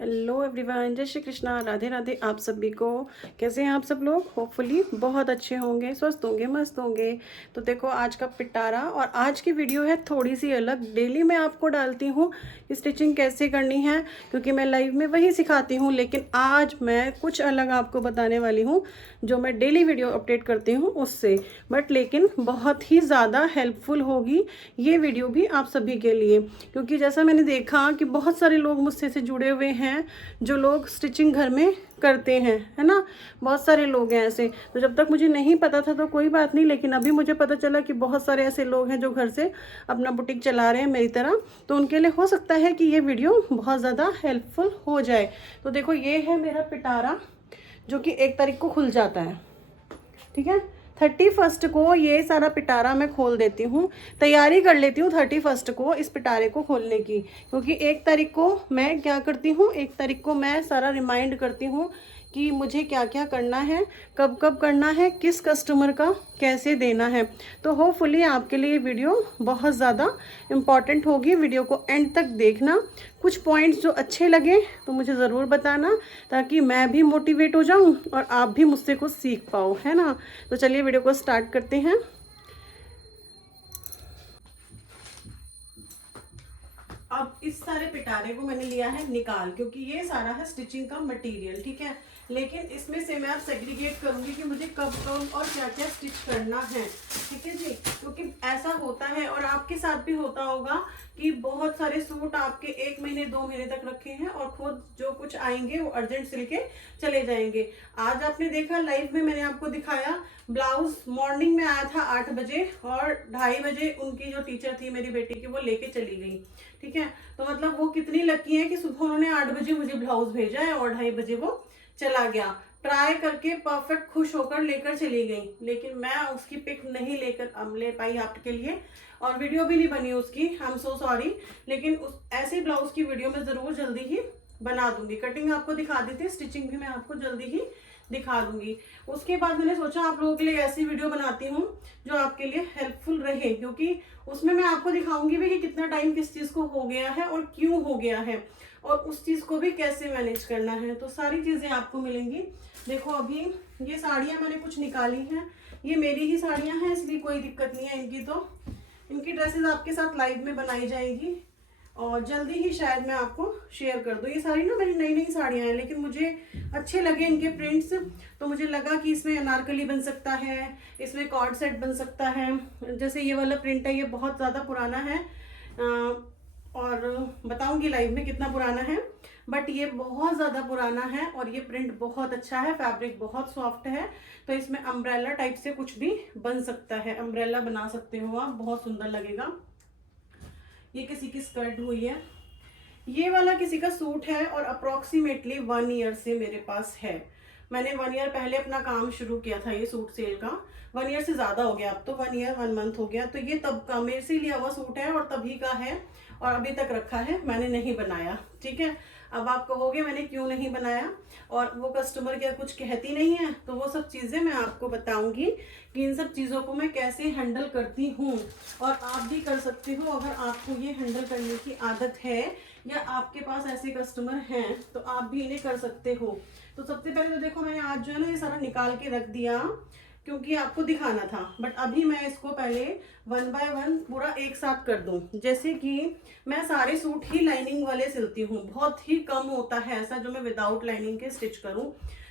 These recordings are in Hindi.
हेलो एवरीवन, जय श्री कृष्णा, राधे राधे आप सभी को। कैसे हैं आप सब लोग? होपफुली बहुत अच्छे होंगे, स्वस्थ होंगे, मस्त होंगे। तो देखो आज का पिटारा, और आज की वीडियो है थोड़ी सी अलग। डेली मैं आपको डालती हूँ कि स्टिचिंग कैसे करनी है, क्योंकि मैं लाइव में वही सिखाती हूँ। लेकिन आज मैं कुछ अलग आपको बताने वाली हूँ जो मैं डेली वीडियो अपडेट करती हूँ उससे। बट लेकिन बहुत ही ज़्यादा हेल्पफुल होगी ये वीडियो भी आप सभी के लिए, क्योंकि जैसा मैंने देखा कि बहुत सारे लोग मुझसे से जुड़े हुए हैं जो लोग स्टिचिंग घर में करते हैं, है ना। बहुत सारे लोग हैं ऐसे। तो जब तक मुझे नहीं पता था तो कोई बात नहीं, लेकिन अभी मुझे पता चला कि बहुत सारे ऐसे लोग हैं जो घर से अपना बुटीक चला रहे हैं मेरी तरह। तो उनके लिए हो सकता है कि ये वीडियो बहुत ज़्यादा हेल्पफुल हो जाए। तो देखो ये है मेरा पिटारा जो कि 1 तारीख को खुल जाता है, ठीक है। 31 को ये सारा पिटारा मैं खोल देती हूँ, तैयारी कर लेती हूँ 31 को इस पिटारे को खोलने की। क्योंकि 1 तारीख को मैं क्या करती हूँ, 1 तारीख को मैं सारा रिमाइंड करती हूँ कि मुझे क्या क्या करना है, कब कब करना है, किस कस्टमर का कैसे देना है। तो होपफुली आपके लिए वीडियो बहुत ज़्यादा इम्पॉर्टेंट होगी। वीडियो को एंड तक देखना। कुछ पॉइंट्स जो अच्छे लगे तो मुझे ज़रूर बताना, ताकि मैं भी मोटिवेट हो जाऊं और आप भी मुझसे कुछ सीख पाओ, है ना। तो चलिए वीडियो को स्टार्ट करते हैं। अब इस सारे पिटारे को मैंने लिया है निकाल, क्योंकि ये सारा है स्टिचिंग का मटेरियल, ठीक है। लेकिन इसमें से मैं अब सेग्रीगेट करूंगी कि मुझे कब कब और क्या क्या स्टिच करना है, ठीक है जी। क्योंकि ऐसा होता है और आपके साथ भी होता होगा कि बहुत सारे सूट आपके 1 महीने 2 महीने तक रखे हैं और खुद जो कुछ आएंगे वो अर्जेंट सिल के चले जाएंगे। आज आपने देखा लाइव में मैंने आपको दिखाया ब्लाउज मॉर्निंग में आया था 8 बजे, और 2:30 बजे उनकी जो टीचर थी मेरी बेटी की वो लेके चली गई, ठीक है। तो मतलब वो कितनी लकी है कि सुबह उन्होंने 8 बजे मुझे ब्लाउज भेजा है और 2:30 बजे वो चला गया। ट्राई करके परफेक्ट खुश होकर लेकर चली गई, लेकिन मैं उसकी पिक नहीं लेकर ले पाई आपके लिए, और वीडियो भी नहीं बनी उसकी। I am so sorry. लेकिन उस ऐसे ब्लाउज की वीडियो मैं जरूर जल्दी ही बना दूंगी। कटिंग आपको दिखा दी थी, स्टिचिंग भी मैं आपको जल्दी ही दिखा दूंगी। उसके बाद मैंने सोचा आप लोगों के लिए ऐसी वीडियो बनाती हूँ जो आपके लिए हेल्पफुल रहे, क्योंकि उसमें मैं आपको दिखाऊंगी भी कि कितना टाइम किस चीज को हो गया है और क्यों हो गया है, और उस चीज को भी कैसे मैनेज करना है। तो सारी चीजें आपको मिलेंगी। देखो अभी ये साड़ियां मैंने कुछ निकाली हैं, ये मेरी ही साड़ियां हैं, इसलिए कोई दिक्कत नहीं है इनकी। तो इनकी ड्रेसेस आपके साथ लाइव में बनाई जाएगी और जल्दी ही शायद मैं आपको शेयर कर दूँ। ये सारी ना मेरी नई नई साड़ियाँ हैं, लेकिन मुझे अच्छे लगे इनके प्रिंट्स, तो मुझे लगा कि इसमें अनारकली बन सकता है, इसमें कॉर्ड सेट बन सकता है। जैसे ये वाला प्रिंट है, ये बहुत ज़्यादा पुराना है, और बताऊंगी लाइव में कितना पुराना है। बट ये बहुत ज़्यादा पुराना है और ये प्रिंट बहुत अच्छा है, फैब्रिक बहुत सॉफ्ट है। तो इसमें अम्ब्रेला टाइप से कुछ भी बन सकता है, अम्ब्रेला बना सकते हो आप, बहुत सुंदर लगेगा। ये किसी की स्कर्ट हुई है, ये वाला किसी का सूट है, और अप्रोक्सीमेटली 1 ईयर से मेरे पास है। मैंने 1 ईयर पहले अपना काम शुरू किया था ये सूट सेल का। 1 ईयर से ज्यादा हो गया, अब तो 1 ईयर 1 मंथ हो गया। तो ये तब का मेरे से लिया हुआ सूट है और तभी का है, और अभी तक रखा है, मैंने नहीं बनाया, ठीक है। अब आप कहोगे मैंने क्यों नहीं बनाया, और वो कस्टमर क्या कुछ कहती नहीं है, तो वो सब चीजें मैं आपको बताऊंगी कि इन सब चीजों को मैं कैसे हैंडल करती हूँ, और आप भी कर सकते हो अगर आपको ये हैंडल करने की आदत है, या आपके पास ऐसे कस्टमर हैं तो आप भी इन्हें कर सकते हो। तो सबसे पहले तो देखो मैंने आज जो है ना ये सारा निकाल के रख दिया, क्योंकि आपको दिखाना था। बट अभी मैं इसको पहले 1 बाय 1 पूरा एक साथ कर दूं। जैसे कि मैं सारे सूट ही लाइनिंग वाले सिलती हूँ, बहुत ही कम होता है ऐसा जो मैं विदाउट लाइनिंग के स्टिच करूँ।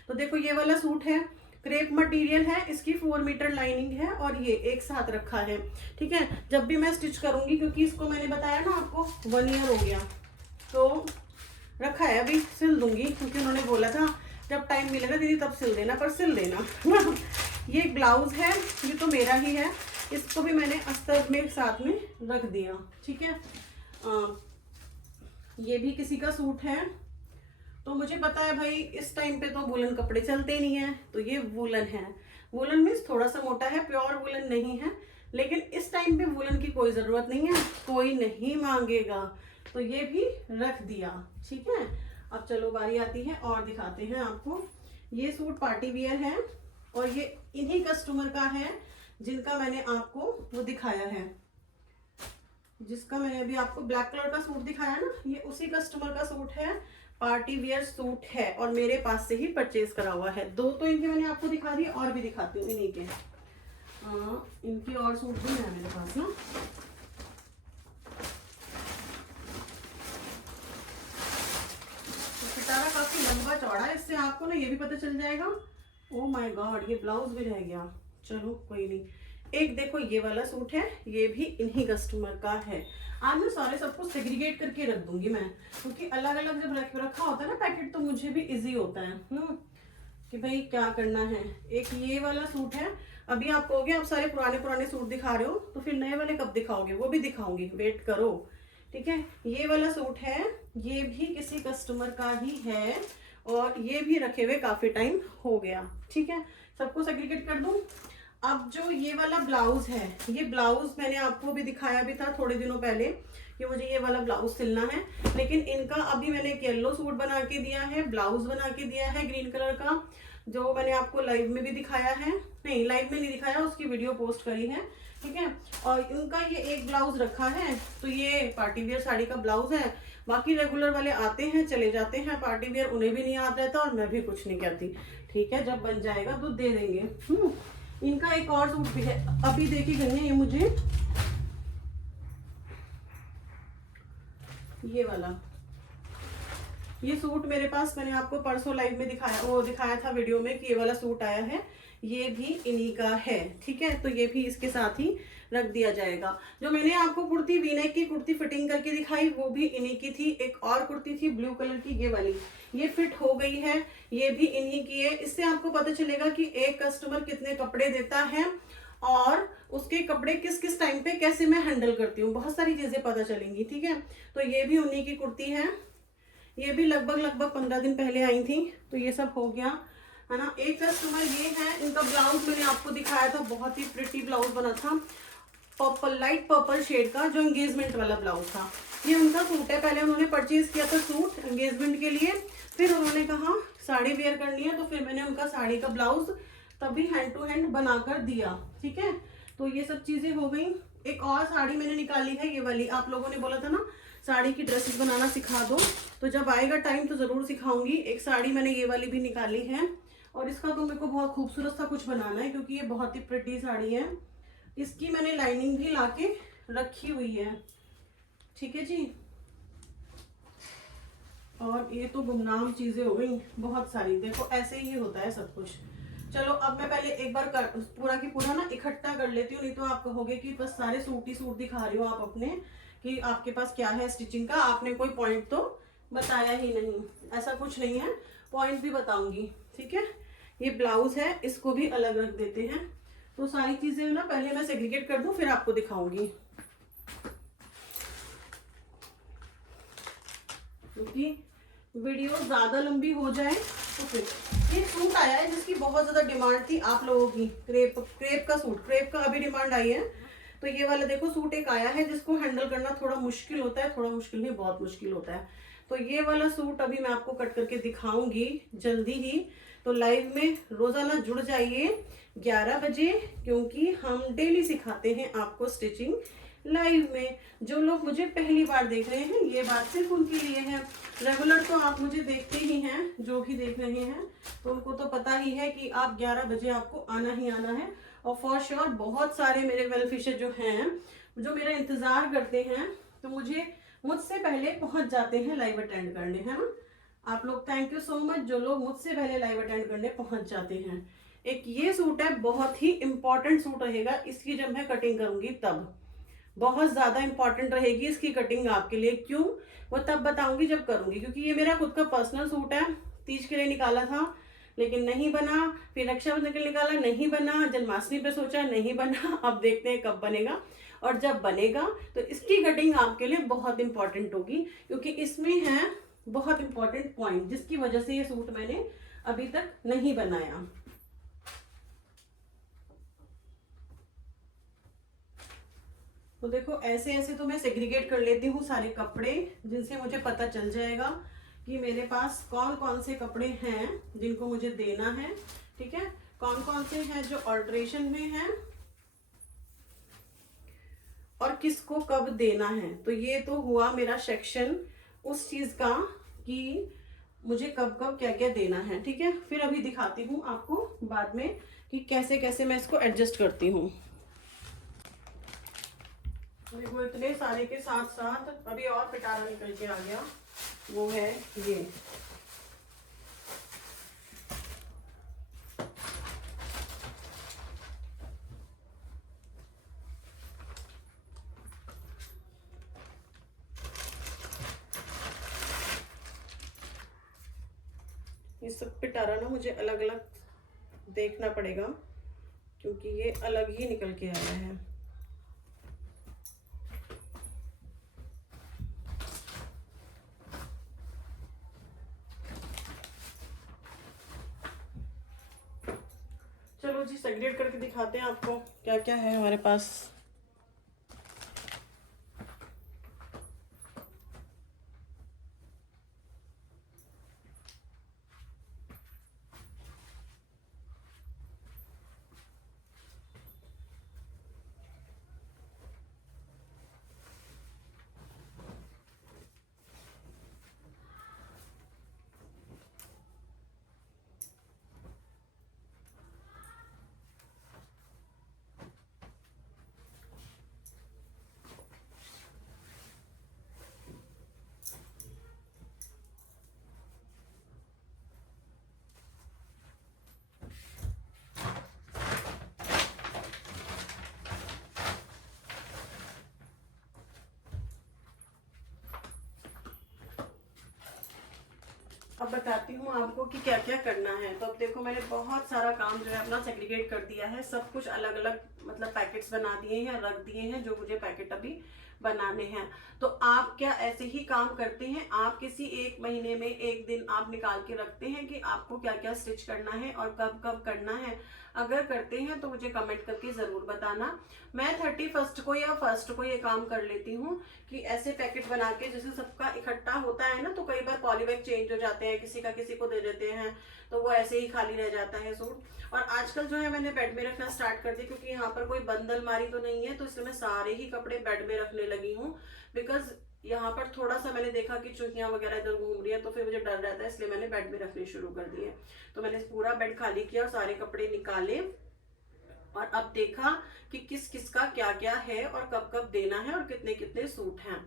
तो देखो ये वाला सूट है, क्रेप मटेरियल है, इसकी 4 मीटर लाइनिंग है, और ये एक साथ रखा है, ठीक है। जब भी मैं स्टिच करूंगी, क्योंकि इसको मैंने बताया ना आपको 1 ईयर हो गया, तो रखा है, अभी सिल दूंगी, क्योंकि उन्होंने बोला था जब टाइम मिलेगा दीदी तब सिल देना, पर सिल देना। ये एक ब्लाउज है, ये तो मेरा ही है, इसको भी मैंने अस्तर में साथ में रख दिया, ठीक है। ये भी किसी का सूट है। तो मुझे पता है भाई इस टाइम पे तो वूलन कपड़े चलते नहीं है, तो ये वूलन है। वूलन मीन्स थोड़ा सा मोटा है, प्योर वूलन नहीं है, लेकिन इस टाइम पे वूलन की कोई जरूरत नहीं है, कोई नहीं मांगेगा, तो ये भी रख दिया, ठीक है। अब चलो बारी आती है और दिखाते हैं आपको। ये सूट पार्टी वियर है, और ये इन्हीं कस्टमर का है जिनका मैंने आपको वो दिखाया है, जिसका मैंने अभी आपको ब्लैक कलर का सूट दिखाया ना, ये उसी कस्टमर का सूट है। पार्टी वेयर सूट है और मेरे पास से ही परचेज करा हुआ है। 2 तो इनके मैंने आपको दिखा दिए, और भी दिखाती हूँ इन्हीं के। इनके और सूट भी है मेरे पास ना। तो पिटारा काफी लंबा चौड़ा है, इससे आपको ना ये भी पता चल जाएगा। ओ माय गॉड, ये ब्लाउज भी रह गया। चलो कोई नहीं। एक देखो ये वाला सूट है, ये भी इन्हीं कस्टमर का है। आज मैं सारे सबको सेग्रीगेट करके रख दूंगी मैं, क्योंकि अलग अलग जब रखा होता है ना पैकेट, तो मुझे भी इजी होता है कि भाई क्या करना है। एक ये वाला सूट है। अभी आप कहोगे आप सारे पुराने पुराने सूट दिखा रहे हो, तो फिर नए वाले कब दिखाओगे? वो भी दिखाऊंगी, वेट करो। ठीक है, ये वाला सूट है, ये भी किसी कस्टमर का ही है और ये भी रखे हुए काफी टाइम हो गया। ठीक है, सबको सेग्रीगेट कर दूं। अब जो ये वाला ब्लाउज है, ये ब्लाउज मैंने आपको भी दिखाया भी था थोड़े दिनों पहले कि मुझे ये वाला ब्लाउज सिलना है, लेकिन इनका अभी मैंने एक येलो सूट बना के दिया है, ब्लाउज बना के दिया है ग्रीन कलर का, जो मैंने आपको लाइव में भी दिखाया है। नहीं, लाइव में नहीं दिखाया, उसकी वीडियो पोस्ट करी है। ठीक है, और इनका ये एक ब्लाउज रखा है, तो ये पार्टी वेयर साड़ी का ब्लाउज है। बाकी रेगुलर वाले आते हैं चले जाते हैं, पार्टी वेयर उन्हें भी नहीं याद रहता और मैं भी कुछ नहीं कहती। ठीक है, जब बन जाएगा तो दे देंगे। इनका एक और सूट भी है, अभी देखी गई है ये मुझे, ये वाला। ये सूट मेरे पास, मैंने आपको परसों लाइव में दिखाया था वीडियो में कि ये वाला सूट आया है, ये भी इन्हीं का है। ठीक है, तो ये भी इसके साथ ही रख दिया जाएगा। जो मैंने आपको कुर्ती वी-नेक की कुर्ती फिटिंग करके दिखाई, वो भी इन्हीं की थी। एक और कुर्ती थी ब्लू कलर की, ये वाली, ये फिट हो गई है, ये भी इन्हीं की है। इससे आपको पता चलेगा कि एक कस्टमर कितने कपड़े देता है और उसके कपड़े किस किस टाइम पे कैसे मैं हैंडल करती हूँ, बहुत सारी चीजें पता चलेंगी। ठीक है, तो ये भी उन्हीं की कुर्ती है, ये भी लगभग 15 दिन पहले आई थी, तो ये सब हो गया है ना। एक कस्टमर ये है, इनका ब्लाउज मैंने आपको दिखाया था, बहुत ही प्रिटी ब्लाउज बना था, पर्पल, लाइट पर्पल शेड का, जो एंगेजमेंट वाला ब्लाउज था। ये उनका सूट है, पहले उन्होंने परचेज किया था सूट एंगेजमेंट के लिए, फिर उन्होंने कहा साड़ी वेयर करनी है, तो फिर मैंने उनका साड़ी का ब्लाउज तभी हैंड टू हैंड बनाकर दिया। ठीक है, तो ये सब चीजें हो गई। एक और साड़ी मैंने निकाली है, ये वाली। आप लोगों ने बोला था ना साड़ी की ड्रेसेस बनाना सिखा दो, तो जब आएगा टाइम तो जरूर सिखाऊंगी। एक साड़ी मैंने ये वाली भी निकाली है, और इसका तो मेरे को बहुत खूबसूरत सा कुछ बनाना है, क्योंकि ये बहुत ही प्रिटी साड़ी है। इसकी मैंने लाइनिंग भी लाके रखी हुई है। ठीक है जी, और ये तो गुमनाम चीजें हो गई बहुत सारी, देखो ऐसे ही होता है सब कुछ। चलो अब मैं पहले एक बार पूरा की पूरा ना इकट्ठा कर लेती हूँ, नहीं तो आप कहोगे कि बस सारे सूट ही सूट दिखा रही हो आप अपने, कि आपके पास क्या है स्टिचिंग का, आपने कोई पॉइंट तो बताया ही नहीं। ऐसा कुछ नहीं है, पॉइंट भी बताऊंगी। ठीक है, ये ब्लाउज है, इसको भी अलग रख देते हैं। तो सारी चीजें ना पहले मैं सेग्रीगेट कर दूं, फिर आपको दिखाऊंगी, क्योंकि वीडियो ज्यादा लंबी हो जाए तो फिर। ये सूट आया है जिसकी बहुत ज्यादा डिमांड थी आप लोगों की, क्रेप का सूट, क्रेप का अभी डिमांड आई है। तो ये वाला देखो सूट एक आया है जिसको हैंडल करना थोड़ा मुश्किल होता है, थोड़ा मुश्किल नहीं बहुत मुश्किल होता है। तो ये वाला सूट अभी मैं आपको कट करके दिखाऊंगी जल्दी ही। तो लाइव में रोजाना जुड़ जाइए 11 बजे, क्योंकि हम डेली सिखाते हैं आपको स्टिचिंग लाइव में। जो लोग मुझे पहली बार देख रहे हैं, ये बात सिर्फ उनके लिए है। रेगुलर तो आप मुझे देखते ही हैं, जो भी देख रहे हैं तो उनको तो पता ही है कि आप 11 बजे आपको आना ही आना है। और फॉर श्योर बहुत सारे मेरे वेल फिशर जो हैं, जो मेरा इंतजार करते हैं, तो मुझसे पहले पहुंच जाते हैं लाइव अटेंड करने, है ना। आप लोग थैंक यू सो मच, जो लोग मुझसे पहले लाइव अटेंड करने पहुंच जाते हैं। एक ये सूट है, बहुत ही इंपॉर्टेंट सूट रहेगा, इसकी जब मैं कटिंग करूंगी तब बहुत ज्यादा इंपॉर्टेंट रहेगी इसकी कटिंग आपके लिए। क्यों, वो तब बताऊंगी जब करूंगी, क्योंकि ये मेरा खुद का पर्सनल सूट है। तीज के लिए निकाला था लेकिन नहीं बना, फिर रक्षाबंधन के लिए निकाला नहीं बना, जन्माष्टमी पे सोचा नहीं बना, अब देखते हैं कब बनेगा। और जब बनेगा तो इसकी कटिंग आपके लिए बहुत इंपॉर्टेंट होगी, क्योंकि इसमें है बहुत इंपॉर्टेंट पॉइंट, जिसकी वजह से ये सूट मैंने अभी तक नहीं बनाया। तो देखो ऐसे ऐसे तो मैं सेग्रीगेट कर लेती हूँ सारे कपड़े, जिनसे मुझे पता चल जाएगा कि मेरे पास कौन कौन से कपड़े हैं जिनको मुझे देना है। ठीक है, कौन कौन से हैं जो ऑल्ट्रेशन में हैं और किसको कब देना है। तो ये तो हुआ मेरा सेक्शन उस चीज का कि मुझे कब कब क्या क्या देना है, ठीक है। फिर अभी दिखाती हूँ आपको बाद में कि कैसे कैसे मैं इसको एडजस्ट करती हूँ। देखो इतने सारे के साथ साथ अभी और पिटारा निकल के आ गया, वो है ये। ये सब पिटारा ना मुझे अलग अलग देखना पड़ेगा क्योंकि ये अलग ही निकल के आया है। चलो जी सेग्रीगेट करके दिखाते हैं आपको क्या क्या है हमारे पास। अब बताती हूँ आपको कि क्या क्या करना है। तो अब देखो मैंने बहुत सारा काम जो है अपना सेग्रीगेट कर दिया है, सब कुछ अलग अलग मतलब पैकेट्स बना दिए हैं, रख दिए हैं जो मुझे पैकेट अभी बनाने हैं। तो आप क्या ऐसे ही काम करते हैं? आप किसी एक महीने में एक दिन आप निकाल के रखते हैं कि आपको क्या क्या स्टिच करना है और कब कब करना है? अगर करते हैं तो मुझे कमेंट करके ज़रूर बताना। मैं 31 को या 1 को ये काम कर लेती हूँ कि ऐसे पैकेट बना के, जैसे सबका इकट्ठा होता है ना, तो कई बार पॉलीबैग चेंज हो जाते हैं, किसी का किसी को दे देते हैं, तो वो ऐसे ही खाली रह जाता है सूट। और आजकल जो है मैंने बेड में रखना स्टार्ट कर दिया क्योंकि यहाँ पर कोई बंद अलमारी तो नहीं है, तो इसलिए मैं सारे ही कपड़े बेड में रखने लगी हूँ। बिकॉज यहाँ पर थोड़ा सा मैंने देखा कि चुहियां वगैरह इधर घूम रही है, तो फिर मुझे डर रहता है, इसलिए मैंने बेड में रखने शुरू कर दिए। तो मैंने पूरा बेड खाली किया और सारे कपड़े निकाले और अब देखा कि किस किस का क्या क्या है और कब कब देना है और कितने कितने सूट हैं।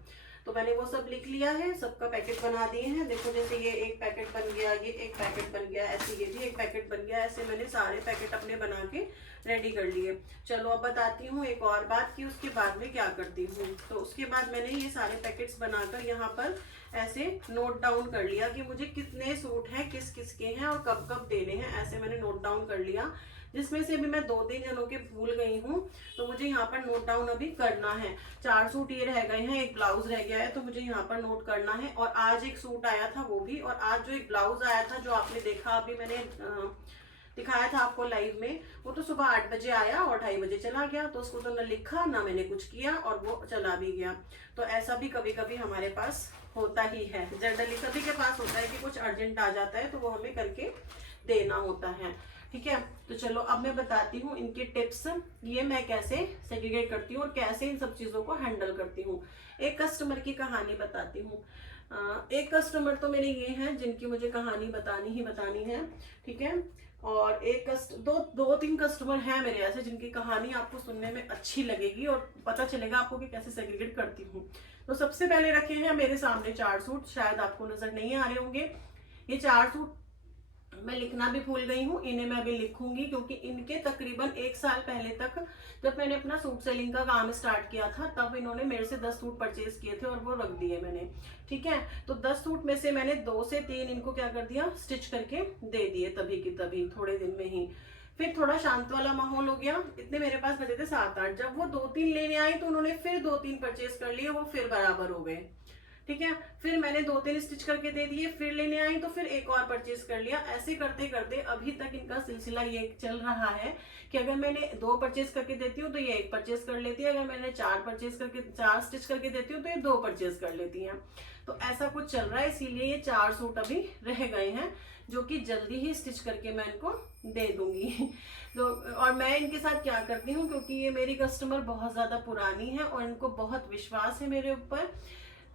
तो मैंने वो सब लिख लिया है, सबका पैकेट बना दिए हैं। देखो जैसे ये एक पैकेट बन गया, ये एक पैकेट बन गया, ऐसे ये भी एक पैकेट बन गया, ऐसे मैंने सारे पैकेट अपने बना के रेडी कर लिए। चलो अब बताती हूँ एक और बात कि उसके बाद में क्या करती हूँ। तो उसके बाद मैंने ये सारे पैकेट्स बनाकर यहाँ पर ऐसे नोट डाउन कर लिया कि मुझे कितने सूट हैं, किस किस के हैं और कब कब देने हैं, ऐसे मैंने नोट डाउन कर लिया। जिसमें से भी मैं 2-3 जनों के भूल गई हूँ, तो मुझे यहाँ पर नोट डाउन अभी करना है। 4 सूट ये रह गए हैं, एक ब्लाउज रह गया है, तो मुझे यहाँ पर नोट करना है। और आज एक सूट आया था वो भी, और आज जो एक ब्लाउज आया था जो आपने देखा अभी मैंने दिखाया था आपको लाइव में, वो तो सुबह 8 बजे आया और 2:30 बजे चला गया। तो उसको तो न लिखा ना मैंने कुछ किया और वो चला भी गया। तो ऐसा भी कभी कभी हमारे पास होता ही है, जनरली सभी के पास होता है कि कुछ अर्जेंट आ जाता है तो वो हमें करके देना होता है, ठीक है। तो चलो अब मैं बताती हूँ इनके टिप्स, ये मैं कैसे सेग्रीगेट करती हूँ और कैसे इन सब चीज़ों को हैंडल करती हूँ। एक कस्टमर की कहानी बताती हूँ। एक कस्टमर तो मेरे ये हैं जिनकी मुझे कहानी बतानी ही बतानी है, ठीक है। और एक दो तीन कस्टमर हैं मेरे ऐसे जिनकी कहानी आपको सुनने में अच्छी लगेगी और पता चलेगा आपको कि कैसे सेग्रीगेट करती हूँ। तो सबसे पहले रखे हैं मेरे सामने 4 सूट, शायद आपको नजर नहीं आ रहे होंगे। ये 4 सूट मैं लिखना भी भूल गई हूँ, इन्हें मैं अभी लिखूंगी क्योंकि इनके तकरीबन 1 साल पहले तक जब मैंने अपना सूट सेलिंग का काम स्टार्ट किया था तब इन्होंने मेरे से 10 सूट परचेज किए थे और वो रख दिए मैंने, ठीक है। तो 10 सूट में से मैंने 2 से 3 इनको क्या कर दिया, स्टिच करके दे दिए तभी की तभी, थोड़े दिन में ही। फिर थोड़ा शांत वाला माहौल हो गया, इतने मेरे पास बचे थे 7-8, जब वो 2-3 लेने आई तो उन्होंने फिर 2-3 परचेज कर लिए, वो फिर बराबर हो गए, ठीक है। फिर मैंने 2-3 स्टिच करके दे दिए, फिर लेने आई तो फिर एक और परचेज कर लिया। ऐसे करते करते अभी तक इनका सिलसिला ये चल रहा है कि अगर मैंने 2 परचेज करके देती हूँ तो ये 1 परचेज कर लेती है, अगर मैंने 4 स्टिच करके देती हूँ तो ये 2 परचेज कर लेती हैं। तो ऐसा कुछ चल रहा है, इसीलिए ये 4 सूट अभी रह गए हैं जो कि जल्दी ही स्टिच करके मैं इनको दे दूंगी। तो और मैं इनके साथ क्या करती हूँ, क्योंकि ये मेरी कस्टमर बहुत ज़्यादा पुरानी है और इनको बहुत विश्वास है मेरे ऊपर,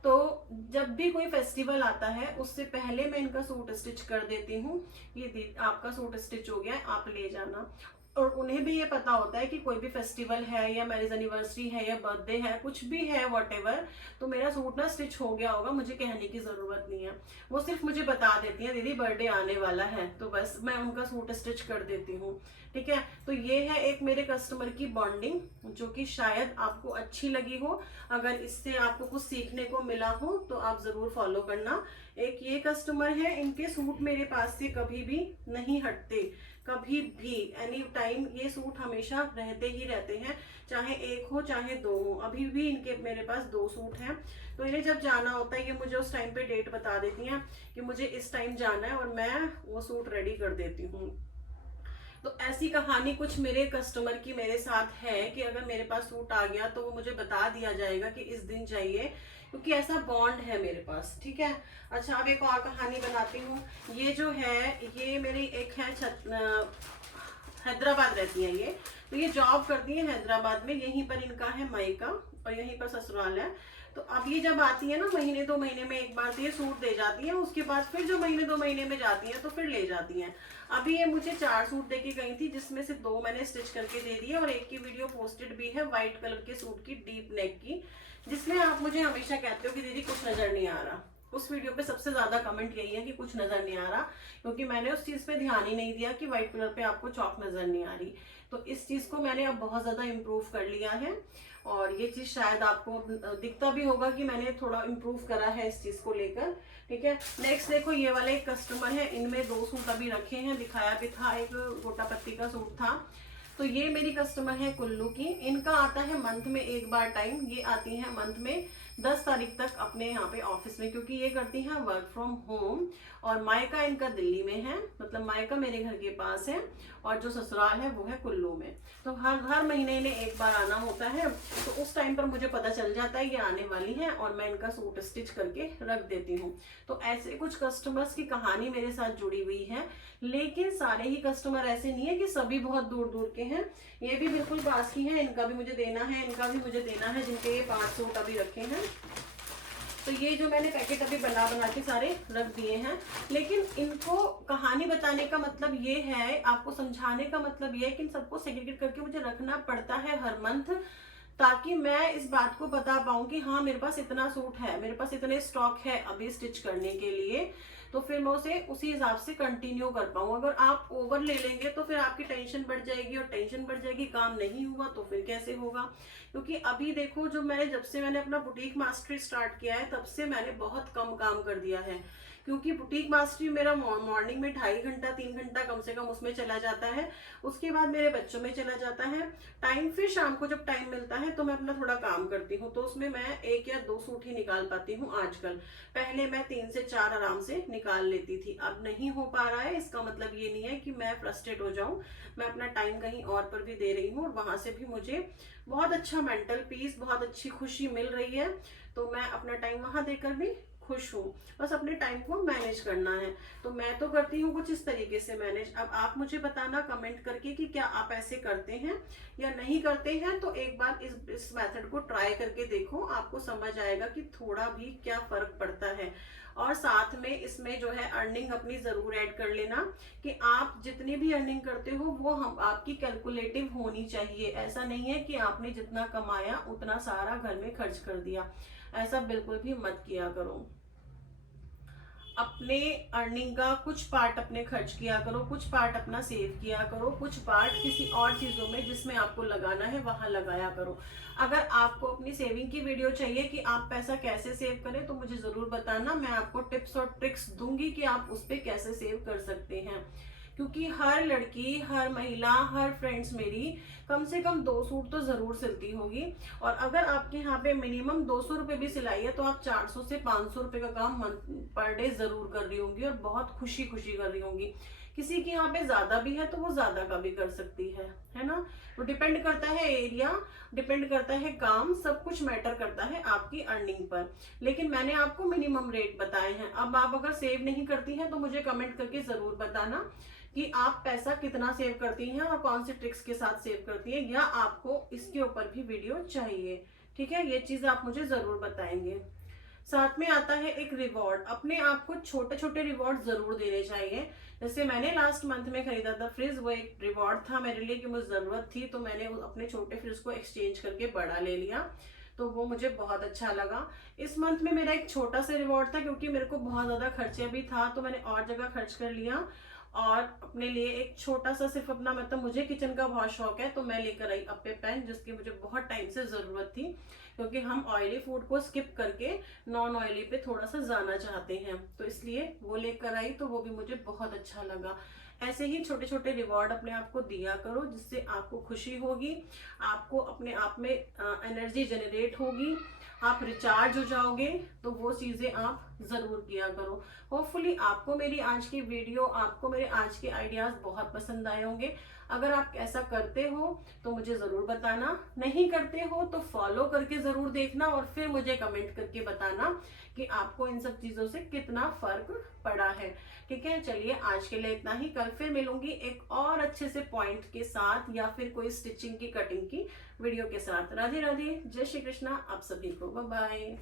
तो जब भी कोई फेस्टिवल आता है उससे पहले मैं इनका सूट स्टिच कर देती हूँ। ये आपका सूट स्टिच हो गया है, आप ले जाना। और उन्हें भी ये पता होता है कि कोई भी फेस्टिवल है या मैरिज एनिवर्सरी है या बर्थडे है, कुछ भी है व्हाटएवर, तो मेरा सूट ना स्टिच हो गया होगा, मुझे कहने की जरूरत नहीं है। वो सिर्फ मुझे बता देती हैं दीदी बर्थडे आने वाला है, तो बस मैं उनका सूट स्टिच कर देती हूँ। ठीक है, तो ये है एक मेरे कस्टमर की बॉन्डिंग, जो कि शायद आपको अच्छी लगी हो। अगर इससे आपको कुछ सीखने को मिला हो तो आप जरूर फॉलो करना। एक ये कस्टमर है, इनके सूट मेरे पास से कभी भी नहीं हटते, कभी भी, एनी टाइम ये सूट हमेशा रहते ही रहते हैं, चाहे एक हो चाहे दो हो। अभी भी इनके मेरे पास 2 सूट हैं। तो इन्हें जब जाना होता है ये मुझे उस टाइम पे डेट बता देती हैं कि मुझे इस टाइम जाना है, और मैं वो सूट रेडी कर देती हूँ। तो ऐसी कहानी कुछ मेरे कस्टमर की मेरे साथ है कि अगर मेरे पास सूट आ गया तो वो मुझे बता दिया जाएगा कि इस दिन चाहिए, क्योंकि ऐसा बॉन्ड है मेरे पास। ठीक है, अच्छा अब एक और कहानी बनाती हूँ। ये जो है ये मेरी एक है हैदराबाद रहती है ये, तो ये जॉब करती है हैदराबाद में, यहीं पर इनका है मायका और यहीं पर ससुराल है। तो अब ये जब आती है ना महीने 2 महीने में एक बार, तो ये सूट दे जाती है, उसके बाद फिर जो महीने 2 महीने में जाती है तो फिर ले जाती हैं। अभी ये मुझे 4 सूट देके गई थी, जिसमें से 2 मैंने स्टिच करके दे दिए और एक की वीडियो पोस्टेड भी है व्हाइट कलर के सूट की डीप नेक की, जिसमें आप मुझे हमेशा कहते हो कि दीदी कुछ नजर नहीं आ रहा। उस वीडियो पे सबसे ज्यादा कमेंट यही है कि कुछ नजर नहीं आ रहा, क्योंकि मैंने उस चीज पे ध्यान ही नहीं दिया कि व्हाइट कलर पे आपको चौक नजर नहीं आ रही। तो इस चीज को मैंने अब बहुत ज्यादा इम्प्रूव कर लिया है, और ये चीज शायद आपको दिखता भी होगा कि मैंने थोड़ा इम्प्रूव करा है इस चीज को लेकर। ठीक है, नेक्स्ट देखो ये वाले एक कस्टमर है, इनमें 2 सूट अभी रखे हैं, दिखाया भी था, एक गोटा पत्ती का सूट था। तो ये मेरी कस्टमर है कुल्लू की, इनका आता है मंथ में एक बार टाइम, ये आती है मंथ में 10 तारीख तक अपने यहाँ पे ऑफिस में, क्योंकि ये करती हैं वर्क फ्रॉम होम, और मायका इनका दिल्ली में है, मतलब मायका मेरे घर के पास है और जो ससुराल है वो है कुल्लू में। तो हर महीने इन्हें एक बार आना होता है, तो उस टाइम पर मुझे पता चल जाता है ये आने वाली है और मैं इनका सूट स्टिच करके रख देती हूँ। तो ऐसे कुछ कस्टमर्स की कहानी मेरे साथ जुड़ी हुई है, लेकिन सारे ही कस्टमर ऐसे नहीं है कि सभी बहुत दूर दूर के हैं, ये भी बिल्कुल पास की है, इनका भी मुझे देना है, इनका भी मुझे देना है, जिनके ये 5 सूट अभी रखे हैं। तो ये जो मैंने पैकेट अभी बना बना के सारे रख दिए हैं, लेकिन इनको कहानी बताने का मतलब ये है, आपको समझाने का मतलब ये है कि इन सबको सेग्रीगेट करके मुझे रखना पड़ता है हर मंथ, ताकि मैं इस बात को बता पाऊं कि हाँ मेरे पास इतना सूट है, मेरे पास इतने स्टॉक है अभी स्टिच करने के लिए, तो फिर मैं उसे उसी हिसाब से कंटिन्यू कर पाऊँ। अगर आप ओवर ले लेंगे तो फिर आपकी टेंशन बढ़ जाएगी, और टेंशन बढ़ जाएगी, काम नहीं हुआ तो फिर कैसे होगा। क्योंकि अभी देखो जब से मैंने अपना बुटीक मास्टरी स्टार्ट किया है, तब से मैंने बहुत कम काम कर दिया है, क्योंकि बुटीक मास्टरी मेरा मॉर्निंग में 2.5 घंटा 3 घंटा कम से कम उसमें चला जाता है, उसके बाद मेरे बच्चों में चला जाता है टाइम, फिर शाम को जब टाइम मिलता है तो मैं अपना थोड़ा काम करती हूँ, तो उसमें मैं 1 या 2 सूट ही निकाल पाती हूँ आजकल। पहले मैं 3 से 4 आराम से निकाल लेती थी, अब नहीं हो पा रहा है। इसका मतलब ये नहीं है कि मैं फ्रस्ट्रेट हो जाऊं, मैं अपना टाइम कहीं और पर भी दे रही हूँ, और वहां से भी मुझे बहुत अच्छा मेंटल पीस, बहुत अच्छी खुशी मिल रही है, तो मैं अपना टाइम वहां देकर भी खुश हूँ। बस अपने टाइम को मैनेज करना है, तो मैं तो करती हूँ कुछ इस तरीके से मैनेज। अब आप मुझे बताना कमेंट करके कि क्या आप ऐसे करते हैं या नहीं करते हैं, तो एक बार इस मेथड को ट्राई करके देखो, आपको समझ आएगा कि थोड़ा भी क्या फर्क पड़ता है। और साथ में इसमें जो है अर्निंग अपनी जरूर ऐड कर लेना, कि आप जितनी भी अर्निंग करते हो वो हम आपकी कैलकुलेटिव होनी चाहिए। ऐसा नहीं है कि आपने जितना कमाया उतना सारा घर में खर्च कर दिया, ऐसा बिल्कुल भी मत किया करो। अपने अर्निंग का कुछ पार्ट अपने खर्च किया करो, कुछ पार्ट अपना सेव किया करो, कुछ पार्ट किसी और चीजों में जिसमें आपको लगाना है वहां लगाया करो। अगर आपको अपनी सेविंग की वीडियो चाहिए कि आप पैसा कैसे सेव करें, तो मुझे जरूर बताना, मैं आपको टिप्स और ट्रिक्स दूंगी कि आप उस पर कैसे सेव कर सकते हैं। क्योंकि हर लड़की, हर महिला, हर फ्रेंड्स मेरी कम से कम 2 सूट तो जरूर सिलती होगी, और अगर आपके यहाँ पे मिनिमम 200 रुपये भी सिलाई है तो आप 400 से 500 रुपये का काम पर डे जरूर कर रही होंगी, और बहुत खुशी खुशी कर रही होंगी। किसी के यहाँ पे ज्यादा भी है तो वो ज्यादा का भी कर सकती है ना। तो डिपेंड करता है एरिया, डिपेंड करता है काम, सब कुछ मैटर करता है आपकी अर्निंग पर। लेकिन मैंने आपको मिनिमम रेट बताए हैं। अब आप अगर सेव नहीं करती हैं तो मुझे कमेंट करके जरूर बताना कि आप पैसा कितना सेव करती हैं और कौन से ट्रिक्स के साथ सेव करती हैं, या आपको इसके ऊपर भी वीडियो चाहिए। ठीक है, ये चीज आप मुझे जरूर बताएंगे। साथ में आता है एक रिवॉर्ड। अपने आप को छोटे छोटे रिवॉर्ड जरूर देने चाहिए। जैसे मैंने लास्ट मंथ में खरीदा था फ्रिज, वो एक रिवॉर्ड था मेरे लिए कि मुझे जरूरत थी, तो मैंने अपने छोटे फ्रिज को एक्सचेंज करके बड़ा ले लिया, तो वो मुझे बहुत अच्छा लगा। इस मंथ में मेरा एक छोटा सा रिवॉर्ड था, क्योंकि मेरे को बहुत ज्यादा खर्चे भी था, तो मैंने और जगह खर्च कर लिया और अपने लिए एक छोटा सा, सिर्फ अपना, मतलब मुझे किचन का बहुत शौक है, तो मैं लेकर आई अप्पे पैन, जिसकी मुझे बहुत टाइम से जरूरत थी, क्योंकि हम ऑयली फूड को स्किप करके नॉन ऑयली पे थोड़ा सा जाना चाहते हैं, तो इसलिए वो लेकर आई, तो वो भी मुझे बहुत अच्छा लगा। ऐसे ही छोटे छोटे रिवॉर्ड अपने आप को दिया करो, जिससे आपको खुशी होगी, आपको अपने आप में एनर्जी जनरेट होगी, आप रिचार्ज हो जाओगे, तो वो चीजें आप जरूर किया करो। होपफुली आपको मेरी आज की वीडियो, आपको मेरे आज के आइडियाज बहुत पसंद आए होंगे। अगर आप ऐसा करते हो तो मुझे जरूर बताना, नहीं करते हो तो फॉलो करके जरूर देखना और फिर मुझे कमेंट करके बताना कि आपको इन सब चीजों से कितना फर्क पड़ा है। ठीक है, चलिए आज के लिए इतना ही। कल फिर मिलूंगी एक और अच्छे से पॉइंट के साथ, या फिर कोई स्टिचिंग की, कटिंग की वीडियो के साथ। राधे राधे, जय श्री कृष्णा आप सभी को, बाय बाय।